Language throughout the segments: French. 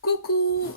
Coucou,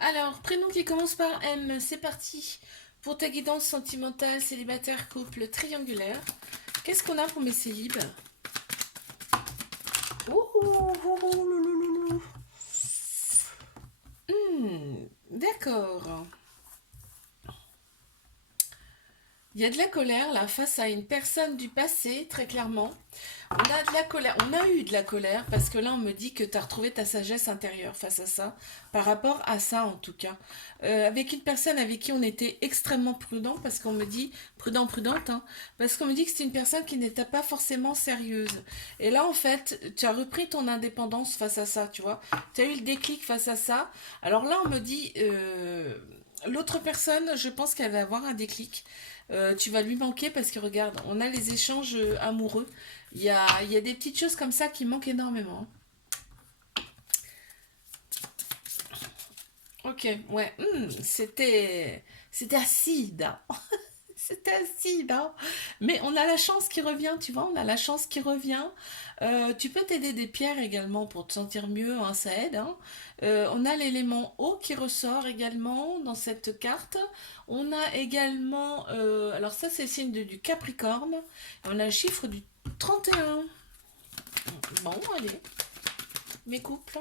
alors prénom qui commence par M, c'est parti pour ta guidance sentimentale, célibataire, couple, triangulaire. Qu'est-ce qu'on a pour mes célibes? Ouh, ouh, ouh, ouh, louloulou. D'accord. Il y a de la colère là face à une personne du passé, très clairement. On a de la colère, on a eu de la colère parce que là on me dit que tu as retrouvé ta sagesse intérieure face à ça, par rapport à ça en tout cas. Avec une personne avec qui on était extrêmement prudent parce qu'on me dit, prudente, hein, parce qu'on me dit que c'était une personne qui n'était pas forcément sérieuse. Et là en fait, tu as repris ton indépendance face à ça, tu vois. Tu as eu le déclic face à ça. Alors là on me dit, l'autre personne, je pense qu'elle va avoir un déclic. Tu vas lui manquer parce que regarde, on a les échanges amoureux. Il y a des petites choses comme ça qui manquent énormément. Ok, ouais, c'était acide, hein. C'était acide, hein. Mais on a la chance qui revient, tu vois, on a la chance qui revient. Tu peux t'aider des pierres également pour te sentir mieux, hein, ça aide, hein. On a l'élément eau qui ressort également dans cette carte. On a également, alors ça c'est le signe du Capricorne. On a le chiffre du 31. Bon, allez, mes couples.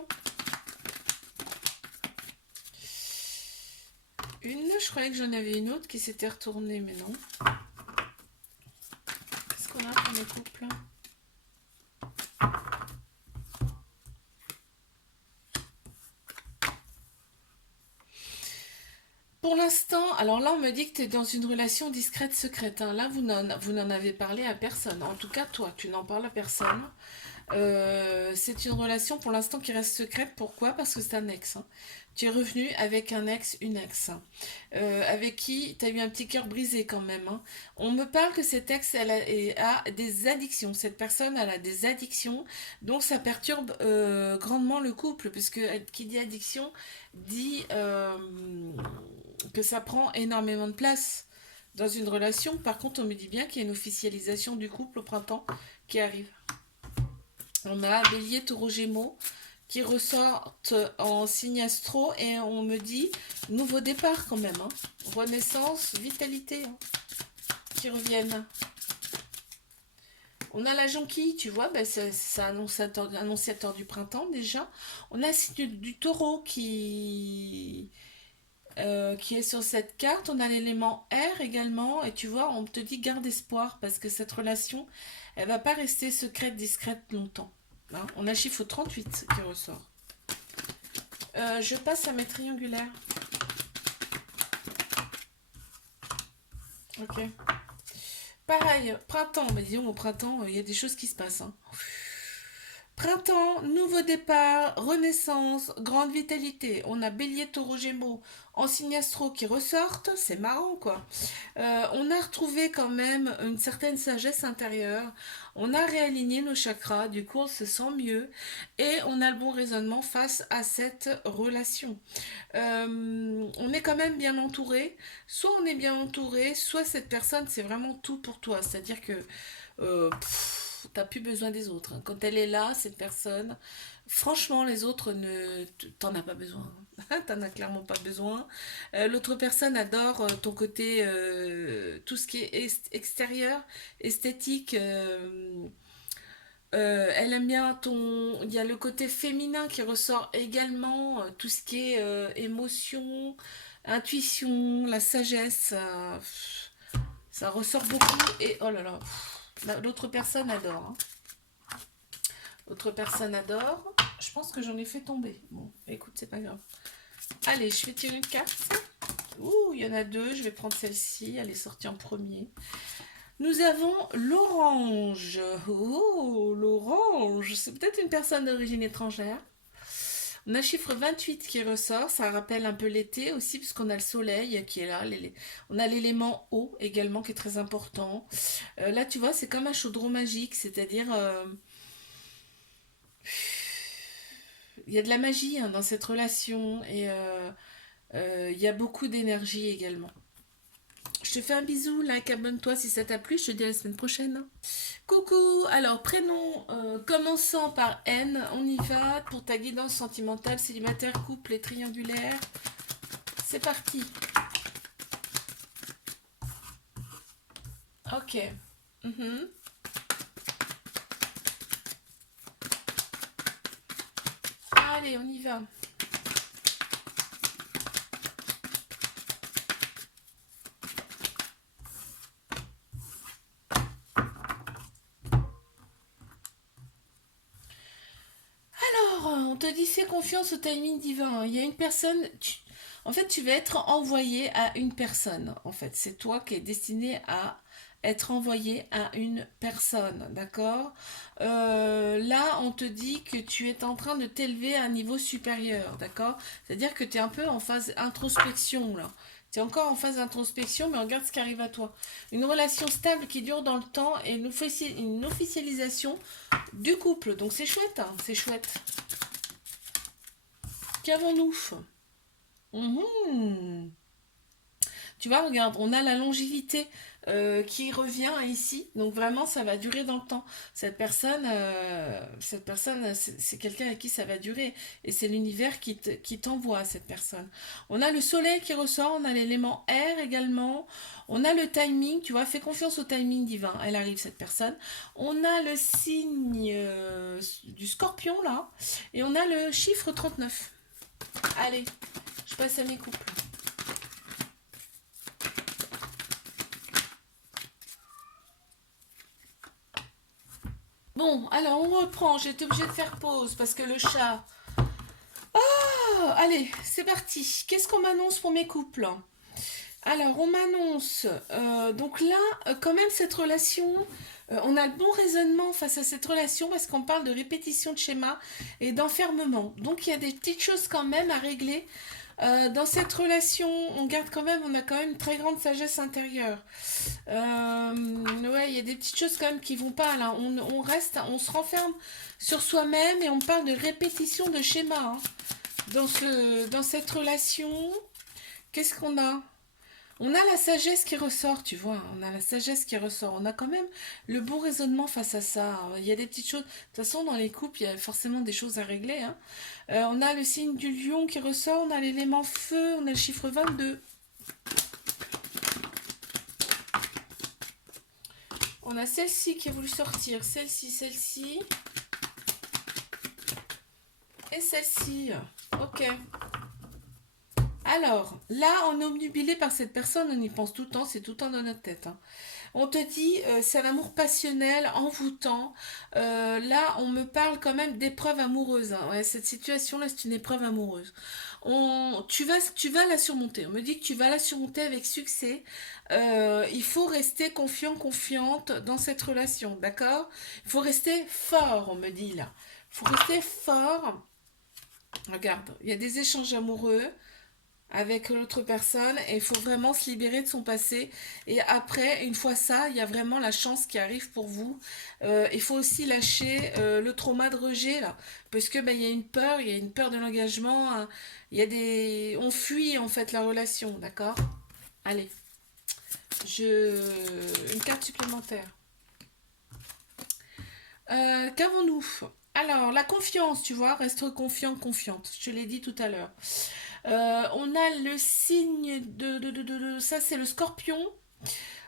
Je croyais que j'en avais une autre qui s'était retournée, mais non. Qu'est-ce qu'on a pour mes couples? Pour l'instant, alors là, on me dit que tu es dans une relation discrète, secrète, hein. Là, vous n'en avez parlé à personne. En tout cas, toi, tu n'en parles à personne. C'est une relation pour l'instant qui reste secrète. Pourquoi? Parce que c'est un ex, hein. Tu es revenu avec un ex, une ex, hein, avec qui tu as eu un petit cœur brisé quand même, hein. On me parle que cet ex a des addictions. Cette personne, elle a des addictions. Donc ça perturbe grandement le couple, puisque qui dit addiction dit que ça prend énormément de place dans une relation. Par contre, on me dit bien qu'il y a une officialisation du couple au printemps qui arrive. On a Bélier, Taureau, Gémeaux qui ressortent en signe astro et on me dit nouveau départ quand même, hein. Renaissance, vitalité, hein, qui reviennent. On a la jonquille, tu vois, ben c'est annonciateur du printemps déjà. On a le signe du taureau qui est sur cette carte. On a l'élément R également. Et tu vois, on te dit garde espoir parce que cette relation, elle va pas rester secrète, discrète longtemps, hein. On a le chiffre 38 qui ressort. Je passe à mes triangulaires. Ok. Pareil, printemps. Bah, disons, au printemps, il y a des choses qui se passent, hein. Printemps, nouveau départ, renaissance, grande vitalité. On a Bélier, Taureau, Gémeaux en signe astro qui ressortent. C'est marrant, quoi. On a retrouvé quand même une certaine sagesse intérieure. On a réaligné nos chakras. Du coup, on se sent mieux. Et on a le bon raisonnement face à cette relation. On est quand même bien entouré. Soit on est bien entouré, soit cette personne, c'est vraiment tout pour toi. C'est-à-dire que t'as plus besoin des autres, hein. Quand elle est là, cette personne, franchement, les autres, t'en as pas besoin. T'en as clairement pas besoin. L'autre personne adore ton côté, tout ce qui est extérieur, esthétique. Elle aime bien ton. Il y a le côté féminin qui ressort également, tout ce qui est émotion, intuition, la sagesse. Ça ressort beaucoup. Et oh là là, l'autre personne adore, hein. L'autre personne adore. Je pense que j'en ai fait tomber. Bon, écoute, c'est pas grave. Allez, je vais tirer une carte. Ouh, il y en a deux. Je vais prendre celle-ci. Elle est sortie en premier. Nous avons l'orange. Oh, l'orange. C'est peut-être une personne d'origine étrangère. On a chiffre 28 qui ressort. Ça rappelle un peu l'été aussi, puisqu'on a le soleil qui est là. On a l'élément eau également qui est très important. Là, tu vois, c'est comme un chaudron magique. C'est-à-dire, il y a de la magie, hein, dans cette relation. Et il y a beaucoup d'énergie également. Je te fais un bisou, like, abonne-toi si ça t'a plu. Je te dis à la semaine prochaine. Coucou, alors prénom commençant par N, on y va pour ta guidance sentimentale, célibataire, couple et triangulaire. C'est parti. Ok. Mhm. Allez, on y va. Alors, on te dit fais confiance au timing divin. Il y a une personne, en fait, tu vas être envoyé à une personne. En fait, c'est toi qui es destiné à être envoyé à une personne, d'accord. Là, on te dit que tu es en train de t'élever à un niveau supérieur, d'accord. C'est-à-dire que tu es un peu en phase introspection, là. Tu es encore en phase d'introspection, mais regarde ce qui arrive à toi. Une relation stable qui dure dans le temps et une officialisation du couple. Donc c'est chouette, hein, c'est chouette. Qu'avons-nous? Mhm. Tu vois, regarde, on a la longévité qui revient ici. Donc vraiment, ça va durer dans le temps. Cette personne, c'est quelqu'un avec qui ça va durer. Et c'est l'univers qui t'envoie cette personne. On a le soleil qui ressort, on a l'élément air également. On a le timing, tu vois, fais confiance au timing divin. Elle arrive, cette personne. On a le signe du scorpion, là. Et on a le chiffre 39. Allez, je passe à mes couples. Bon, alors on reprend. J'étais obligée de faire pause parce que le chat. Ah, allez, c'est parti. Qu'est-ce qu'on m'annonce pour mes couples? Alors, on m'annonce. Donc là, quand même, cette relation. On a le bon raisonnement face à cette relation parce qu'on parle de répétition de schéma et d'enfermement. Donc, il y a des petites choses quand même à régler. Dans cette relation, on a quand même une très grande sagesse intérieure. Ouais, il y a des petites choses quand même qui vont pas là. On reste, on se renferme sur soi-même et on parle de répétition de schéma, hein. Dans cette relation, qu'est-ce qu'on a? On a la sagesse qui ressort, tu vois. On a la sagesse qui ressort. On a quand même le bon raisonnement face à ça. Il y a des petites choses. De toute façon, dans les couples, il y a forcément des choses à régler, hein. On a le signe du lion qui ressort. On a l'élément feu. On a le chiffre 22. On a celle-ci qui a voulu sortir. Celle-ci. Et celle-ci. Ok. Alors, là, on est obnubilé par cette personne, on y pense tout le temps, c'est tout le temps dans notre tête, hein. On te dit, c'est un amour passionnel, envoûtant. Là, on me parle quand même d'épreuve amoureuse, hein. Ouais, cette situation-là, c'est une épreuve amoureuse. Tu vas la surmonter. On me dit que tu vas la surmonter avec succès. Il faut rester confiant, confiante dans cette relation, d'accord? Il faut rester fort, on me dit là. Il faut rester fort. Regarde, il y a des échanges amoureux avec l'autre personne et il faut vraiment se libérer de son passé. Et après, une fois ça, il y a vraiment la chance qui arrive pour vous. Il faut aussi lâcher le trauma de rejet là, parce que ben, il y a une peur de l'engagement, hein. On fuit en fait la relation, d'accord? Allez, une carte supplémentaire. Qu'avons-nous? Alors, la confiance, tu vois, reste confiant, confiante. Je te l'ai dit tout à l'heure. On a le signe ça c'est le scorpion.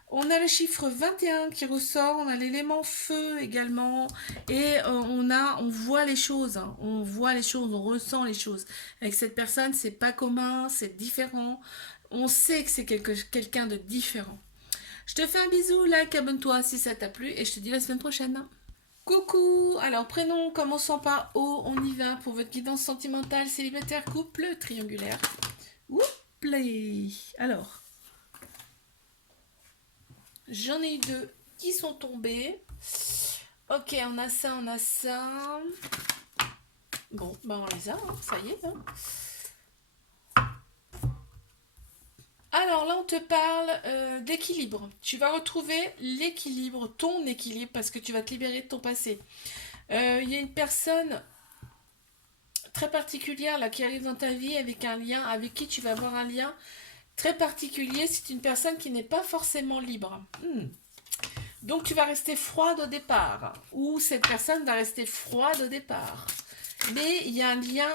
On a le chiffre 21 qui ressort, on a l'élément feu également, et on voit les choses, hein. On voit les choses, on ressent les choses. Avec cette personne, c'est pas commun, c'est différent. On sait que c'est quelqu'un de différent. Je te fais un bisou, like, abonne-toi si ça t'a plu, et je te dis la semaine prochaine. Coucou, alors prénom commençant par O, on y va pour votre guidance sentimentale, célibataire, couple, triangulaire. Ouplay. Alors, j'en ai eu deux qui sont tombés. Ok, on a ça, on a ça. Bon, ben on les a, hein, ça y est, hein. Alors là, on te parle d'équilibre. Tu vas retrouver l'équilibre, ton équilibre, parce que tu vas te libérer de ton passé. Il y a une personne très particulière là qui arrive dans ta vie avec un lien, avec qui tu vas avoir un lien Très particulier, c'est une personne qui n'est pas forcément libre. Donc tu vas rester froide au départ, ou cette personne va rester froide au départ. Mais il y a un lien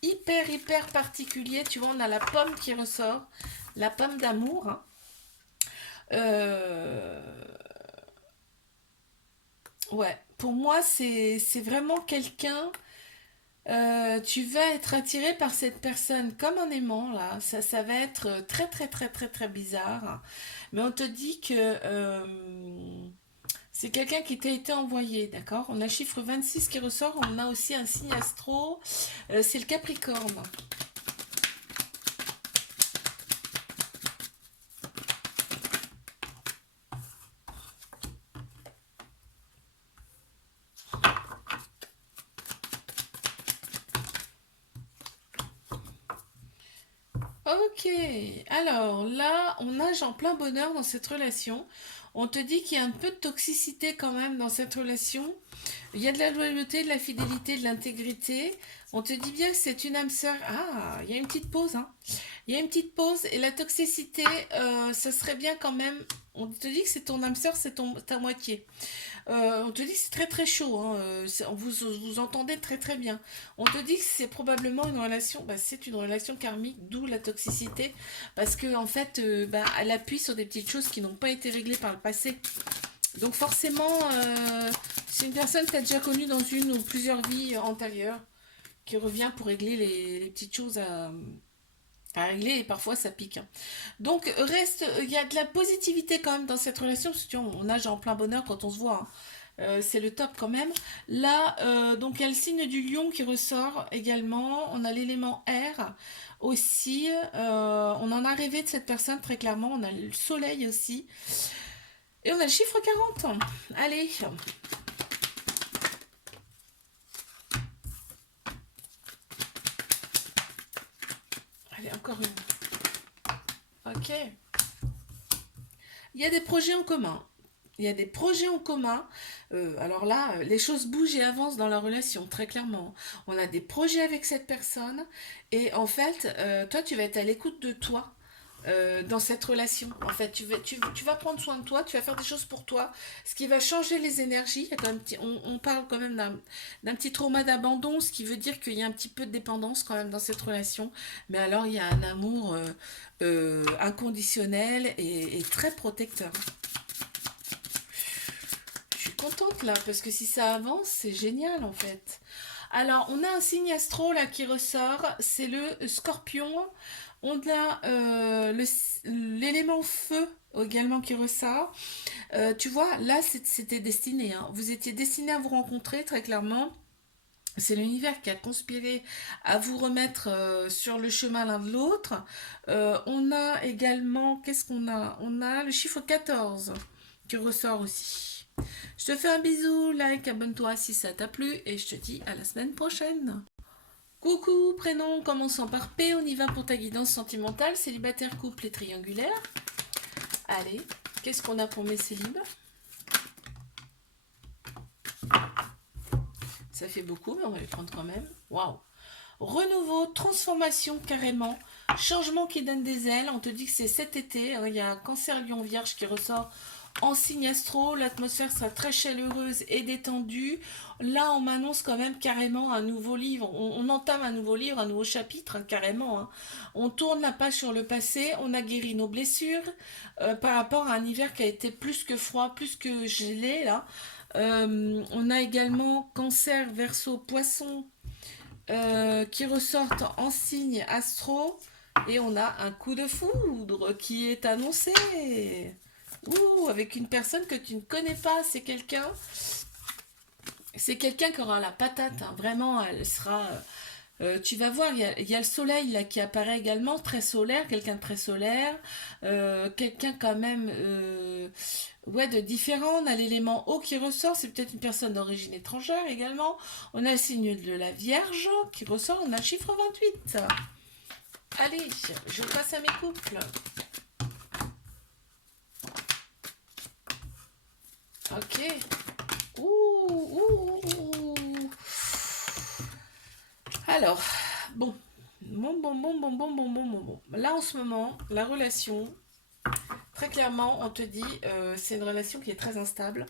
hyper particulier. Tu vois, on a la pomme qui ressort, la pomme d'amour. Hein. Euh, Ouais, pour moi, c'est vraiment quelqu'un. Tu vas être attiré par cette personne comme un aimant, là. Ça va être très bizarre. Mais on te dit que c'est quelqu'un qui t'a été envoyé, d'accord? On a le chiffre 26 qui ressort. On a aussi un signe astro. C'est le Capricorne. Ok, alors là, on nage en plein bonheur dans cette relation. On te dit qu'il y a un peu de toxicité quand même dans cette relation. Il y a de la loyauté, de la fidélité, de l'intégrité. On te dit bien que c'est une âme sœur. Ah, il y a une petite pause, hein. Il y a une petite pause et la toxicité, ça serait bien quand même. On te dit que c'est ton âme sœur, c'est ta moitié. On te dit que c'est très chaud, hein, vous entendez très bien. On te dit que c'est probablement une relation, bah, c'est une relation karmique, d'où la toxicité, parce que en fait, bah, elle appuie sur des petites choses qui n'ont pas été réglées par le passé. Donc forcément, c'est une personne que tu as déjà connue dans une ou plusieurs vies antérieures, qui revient pour régler les petites choses à régler et parfois ça pique. Hein. Donc reste, il y a de la positivité quand même dans cette relation, parce que on nage en plein bonheur quand on se voit. Hein. C'est le top quand même. Là, donc il y a le signe du lion qui ressort également. On a l'élément air aussi. On en a rêvé de cette personne très clairement. On a le soleil aussi. Et on a le chiffre 40. Allez. Allez, encore une. Ok. Il y a des projets en commun. Il y a des projets en commun. Alors là, les choses bougent et avancent dans la relation, très clairement. On a des projets avec cette personne. Et en fait, toi, tu vas être à l'écoute de toi dans cette relation. En fait, tu vas prendre soin de toi, tu vas faire des choses pour toi, ce qui va changer les énergies. Il y a quand même on parle quand même d'un petit trauma d'abandon, ce qui veut dire qu'il y a un petit peu de dépendance quand même dans cette relation. Mais alors, il y a un amour inconditionnel et très protecteur. Je suis contente là, parce que si ça avance, c'est génial en fait. Alors, on a un signe astro là qui ressort, c'est le scorpion. On a l'élément feu également qui ressort. Tu vois, là, c'était destiné. Hein. Vous étiez destiné à vous rencontrer, très clairement. C'est l'univers qui a conspiré à vous remettre sur le chemin l'un de l'autre. On a également, qu'est-ce qu'on a? On a le chiffre 14 qui ressort aussi. Je te fais un bisou, like, abonne-toi si ça t'a plu et je te dis à la semaine prochaine. Coucou, prénom commençant par P, on y va pour ta guidance sentimentale, célibataire, couple et triangulaire. Allez, qu'est-ce qu'on a pour mes célibes? Ça fait beaucoup, mais on va les prendre quand même. Waouh! Renouveau, transformation carrément, changement qui donne des ailes. On te dit que c'est cet été. Il y a un cancer lion vierge qui ressort en signe astro. L'atmosphère sera très chaleureuse et détendue. Là, on m'annonce quand même carrément un nouveau livre. On entame un nouveau livre, un nouveau chapitre, hein, carrément. Hein. On tourne la page sur le passé. On a guéri nos blessures par rapport à un hiver qui a été plus que froid, plus que gelé là. On a également cancer, verseau, poisson qui ressortent en signe astro et on a un coup de foudre qui est annoncé. Ouh, avec une personne que tu ne connais pas, c'est quelqu'un qui aura la patate, hein. Vraiment, elle sera. Tu vas voir, il y a le soleil là qui apparaît également, très solaire, quelqu'un de très solaire, quelqu'un quand même ouais, de différent. On a l'élément eau qui ressort, c'est peut-être une personne d'origine étrangère également. On a le signe de la Vierge qui ressort, on a le chiffre 28. Allez, je passe à mes couples. Ok. Ouh, ouh, ouh. Alors, bon. Bon, bon, bon, bon, bon, bon, bon, bon, bon. Là, en ce moment, la relation, très clairement, on te dit, c'est une relation qui est très instable.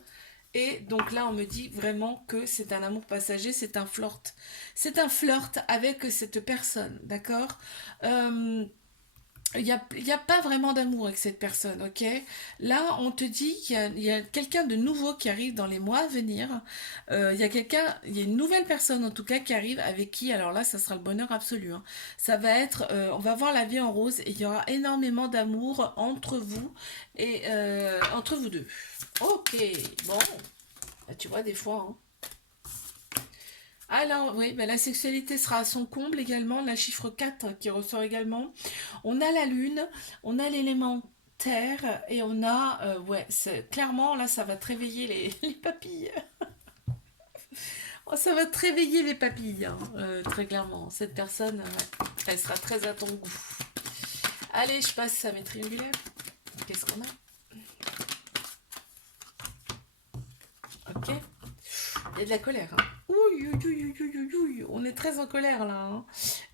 Et donc là, on me dit vraiment que c'est un amour passager, c'est un flirt. C'est un flirt avec cette personne, d'accord. Euh, il y a pas vraiment d'amour avec cette personne, ok. Là, on te dit il y a quelqu'un de nouveau qui arrive dans les mois à venir. Il y a une nouvelle personne en tout cas qui arrive avec qui, alors là, ça sera le bonheur absolu, hein. Ça va être, on va voir la vie en rose et il y aura énormément d'amour entre vous et entre vous deux. Ok, bon, bah, tu vois des fois, hein. Alors, oui, bah, la sexualité sera à son comble également, la chiffre 4 qui ressort également. On a la lune, on a l'élément terre et on a, ouais, clairement là, ça va te réveiller les papilles. Oh, ça va te réveiller les papilles, hein, très clairement. Cette personne, ouais, elle sera très à ton goût. Allez, je passe à mes triangulaires. Qu'est-ce qu'on a? Ok. Il y a de la colère, hein. Ouh, ouh, ouh, ouh, ouh, ouh. On est très en colère là, hein.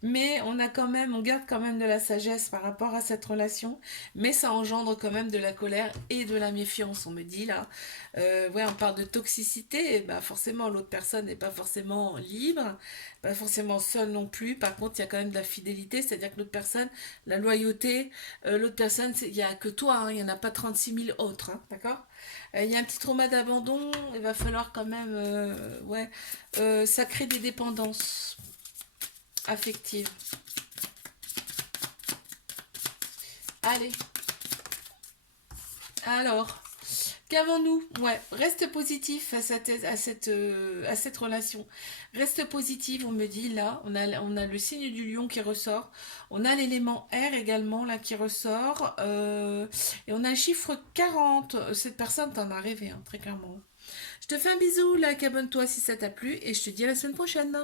Mais on a quand même, on garde quand même de la sagesse par rapport à cette relation. Mais ça engendre quand même de la colère et de la méfiance, on me dit là. Ouais, on parle de toxicité. Et bah forcément, l'autre personne n'est pas forcément libre, pas forcément seule non plus. Par contre, il y a quand même de la fidélité, c'est-à-dire que l'autre personne, la loyauté, l'autre personne, il n'y a que toi, hein. Il n'y en a pas 36 000 autres, hein, d'accord? Il y a un petit trauma d'abandon, il va falloir quand même, ouais, ça crée des dépendances affectives. Allez, alors, qu'avons-nous? Ouais, reste positif face à cette relation. Reste positif, on me dit là. On a le signe du lion qui ressort. On a l'élément R également là qui ressort. Et on a le chiffre 40. Cette personne t'en a rêvé, hein, très clairement. Je te fais un bisou, like, abonne-toi si ça t'a plu. Et je te dis à la semaine prochaine.